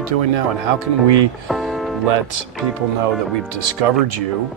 you doing now, and how can we let people know that we've discovered you,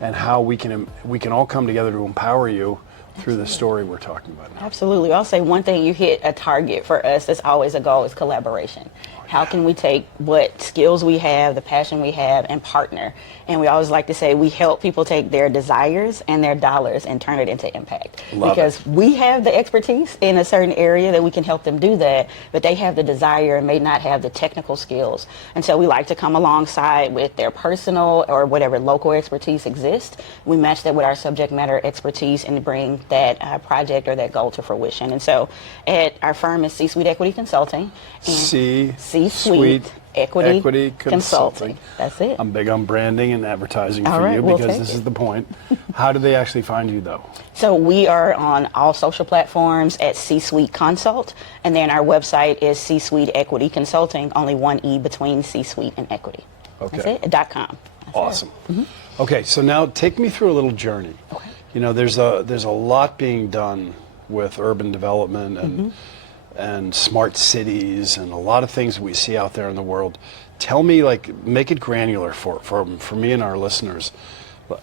and how we can all come together to empower you through the story we're talking about now? Absolutely. I'll say one thing, you hit a target for us that's always a goal, is collaboration. How can we take what skills we have, the passion we have, and partner? And we always like to say we help people take their desires and their dollars and turn it into impact. Because we have the expertise in a certain area that we can help them do that, but they have the desire and may not have the technical skills. And so we like to come alongside with their personal or whatever local expertise exists. We match that with our subject matter expertise and bring that project or that goal to fruition. And so at our firm is C-Suite Equity Consulting. C-Suite Equity Consulting. That's it. I'm big on branding and advertising for you because this is the point. How do they actually find you, though? So we are on all social platforms at C-Suite Consult, and then our website is C-Suite Equity Consulting, only one E between C-Suite and equity. Okay. That's it, .com. That's awesome. Okay, so now take me through a little journey. Okay. You know, there's a lot being done with urban development and smart cities and a lot of things we see out there in the world. Tell me, like, make it granular for me and our listeners.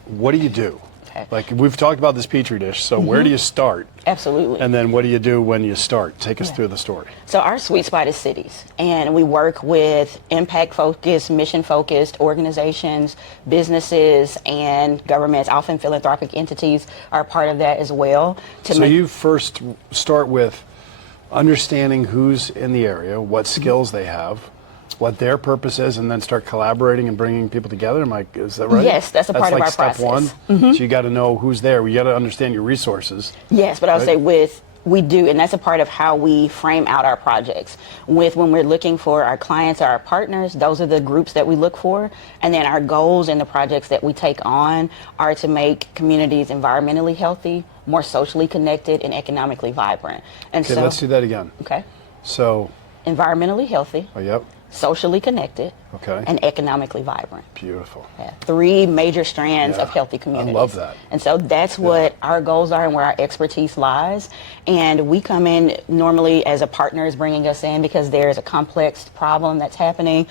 What do you do? Okay. Like, we've talked about this Petri dish, so where do you start? Absolutely. And then what do you do when you start? Take us through the story. So our sweet spot is cities, and we work with impact-focused, mission-focused organizations, businesses, and governments. Often philanthropic entities are part of that as well. So you first start with understanding who's in the area, what skills they have, what their purpose is, and then start collaborating and bringing people together. Is that right? Yes, that's a part of our step process. One. So you got to know who's there. You got to understand your resources. Yes, but I would say we do, and that's a part of how we frame out our projects. When we're looking for our clients or our partners, those are the groups that we look for. And then our goals in the projects that we take on are to make communities environmentally healthy, more socially connected, and economically vibrant. And okay, let's do that again. Okay. So environmentally healthy. Oh, yep. Socially connected, and economically vibrant. Beautiful. Yeah. 3 major strands of healthy communities. I love that. And so that's what our goals are and where our expertise lies. And we come in normally as a partner is bringing us in because there's a complex problem that's happening,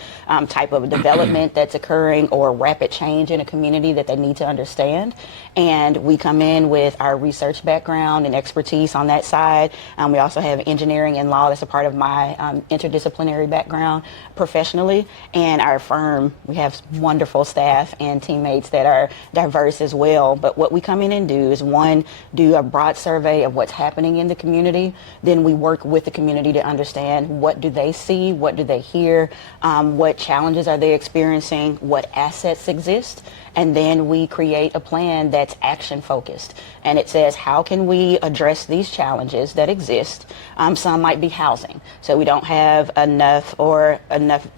type of development that's occurring, or rapid change in a community that they need to understand. And we come in with our research background and expertise on that side. We also have engineering and law. That's a part of my interdisciplinary background professionally. And our firm, we have wonderful staff and teammates that are diverse as well. But what we come in and do is, one, do a broad survey of what's happening in the community. Then we work with the community to understand what do they see, what do they hear, what challenges are they experiencing, what assets exist. And then we create a plan that's action focused. And it says, how can we address these challenges that exist? Some might be housing. So we don't have enough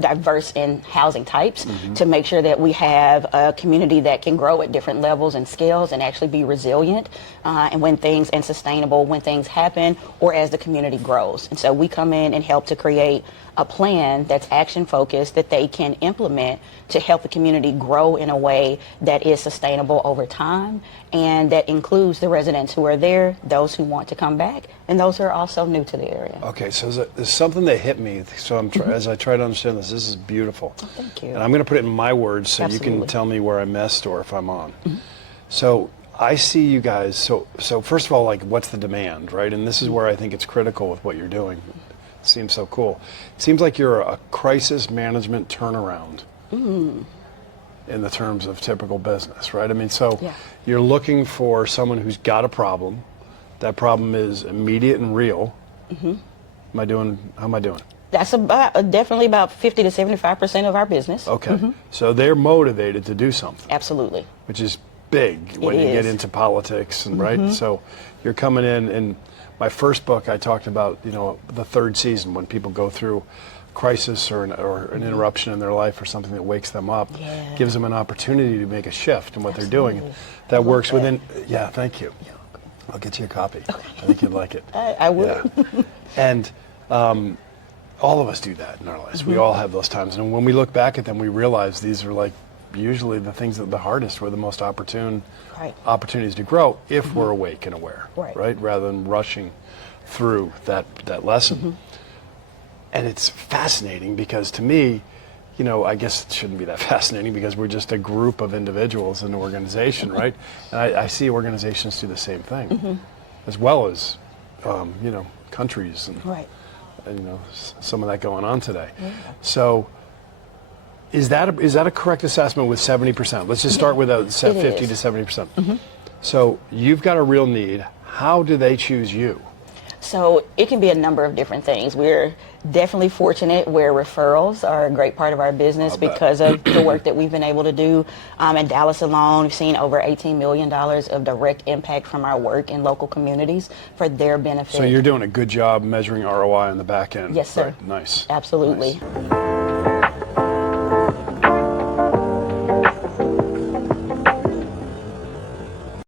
diverse in housing types to make sure that we have a community that can grow at different levels and scales and actually be resilient and sustainable when things happen or as the community grows. And so we come in and help to create a plan that's action focused that they can implement to help the community grow in a way that is sustainable over time, and that includes the residents who are there, those who want to come back, and those who are also new to the area. Okay, so there's something that hit me. So as I try to understand this is beautiful. Oh, thank you. And I'm going to put it in my words so Absolutely. you can tell me where I missed or if I'm on. So I see you guys. So first of all, like, what's the demand, right? And this is where I think it's critical with what you're doing. It seems so cool. It seems like you're a crisis management turnaround. In the terms of typical business, right? I mean, so you're looking for someone who's got a problem. That problem is immediate and real. How am I doing? That's definitely about 50 to 75% of our business. Okay. So they're motivated to do something. Absolutely. Which is big when you get into politics, and right? So you're coming in my first book, I talked about, the third season, when people go through crisis or an interruption in their life or something that wakes them up, gives them an opportunity to make a shift in what they're doing. That works within. Yeah, thank you. I'll get you a copy. Okay. I think you'd like it. I will. Yeah. And all of us do that in our lives. We all have those times. And when we look back at them, we realize these are like usually the things that are the hardest, were the most opportunities to grow if we're awake and aware, right? Rather than rushing through that lesson. And it's fascinating because to me, you know, I guess it shouldn't be that fascinating because we're just a group of individuals in an organization, right? And I see organizations do the same thing, as well as, you know, countries and, and, you know, some of that going on today. So is that a correct assessment with 70%? Let's just start with a 50 to 70%. So you've got a real need. How do they choose you? So it can be a number of different things. We're definitely fortunate where referrals are a great part of our business because of the work that we've been able to do. In Dallas alone, we've seen over $18 million of direct impact from our work in local communities for their benefit. So you're doing a good job measuring ROI on the back end. Yes, sir. Right. Nice. Absolutely. Nice.